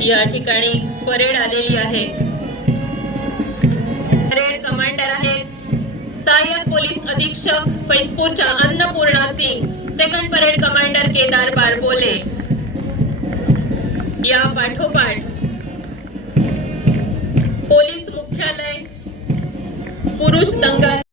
या ठिकाणी परेड आलेली आहे. परेड कमांडर आहेत सहाय्यक पोलीस अधीक्षक फैजपूरच्या Annapurna Singh second parade commander Kedar Barbole या पाठोपाठ पोलीस मुख्यालय पुरुष दंगल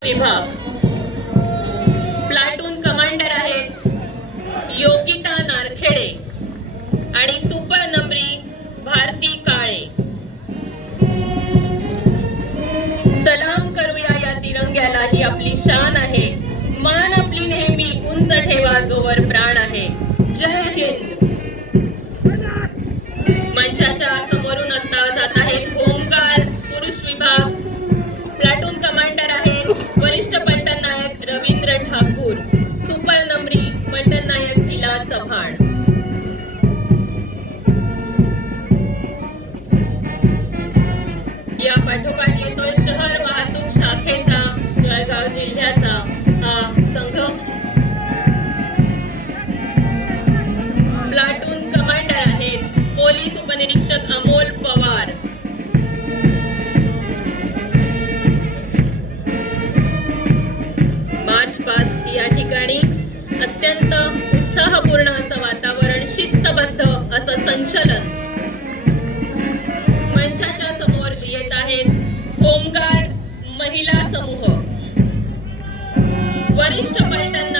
ठेवा प्राण आहे. जय हिंद. मंचाच्या समोरून आता जात आहेत होमगार्ड पुरुष विभाग. प्लॅटून कमांडर आहेत वरिष्ठ पलटण नायक रवींद्र ठाकूर. सुपर नंबरी पलटण नायक भिला चव्हाण. या पाठोपाठ येतोय शहर वाहतूक शाखेचा जळगाव जिल्ह्याचा हा संघ. या ठिकाणी अत्यंत उत्साहपूर्ण असं वातावरण शिस्तबद्ध असं संचलन. मंचाच्या समोर येत आहेत होमगार्ड महिला समूह. वरिष्ठ पलटण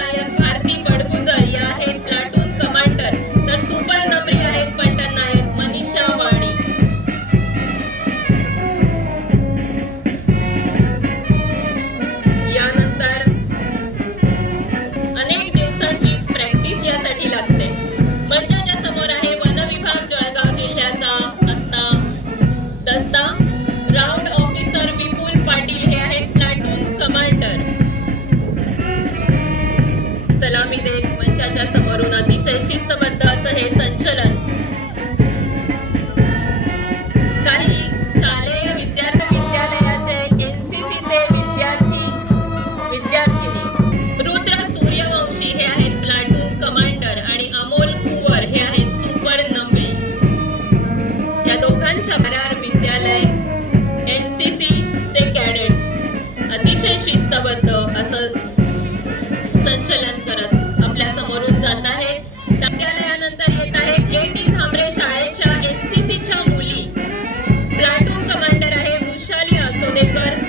संचलन करत आपल्या समोरून जात आहे. विद्यालयानंतर येत आहे एटी झांबरे शाळेच्या एनसीसीच्या मुली. प्लॅटून कमांडर आहे वृषाली असोदेकर.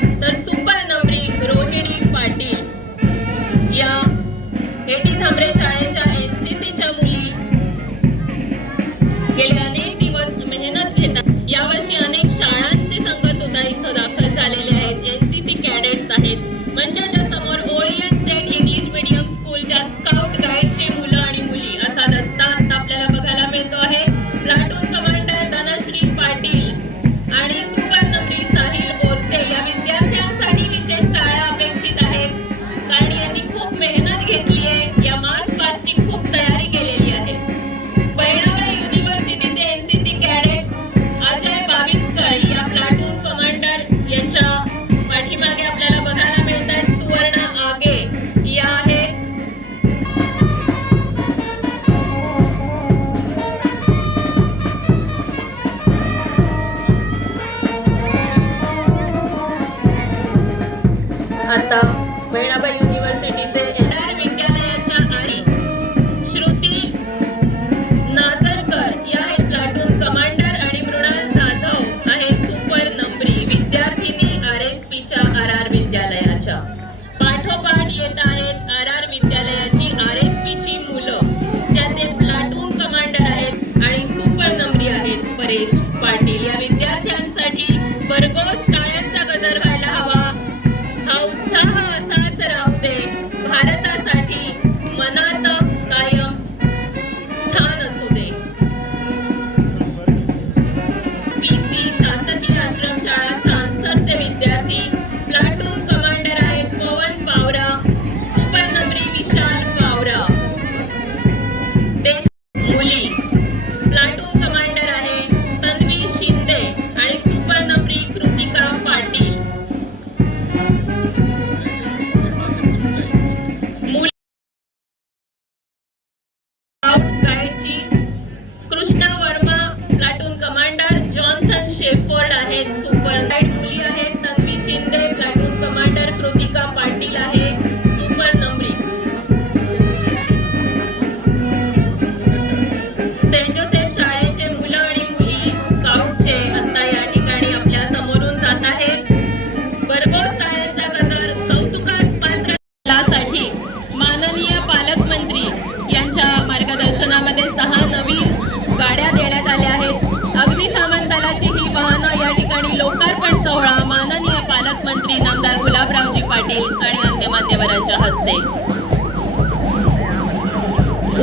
सोहळा माननीय पालकमंत्री नामदार गुलाबरावजी पाटील आणि अन्य मान्यवरांच्या हस्ते.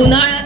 उन्हाळा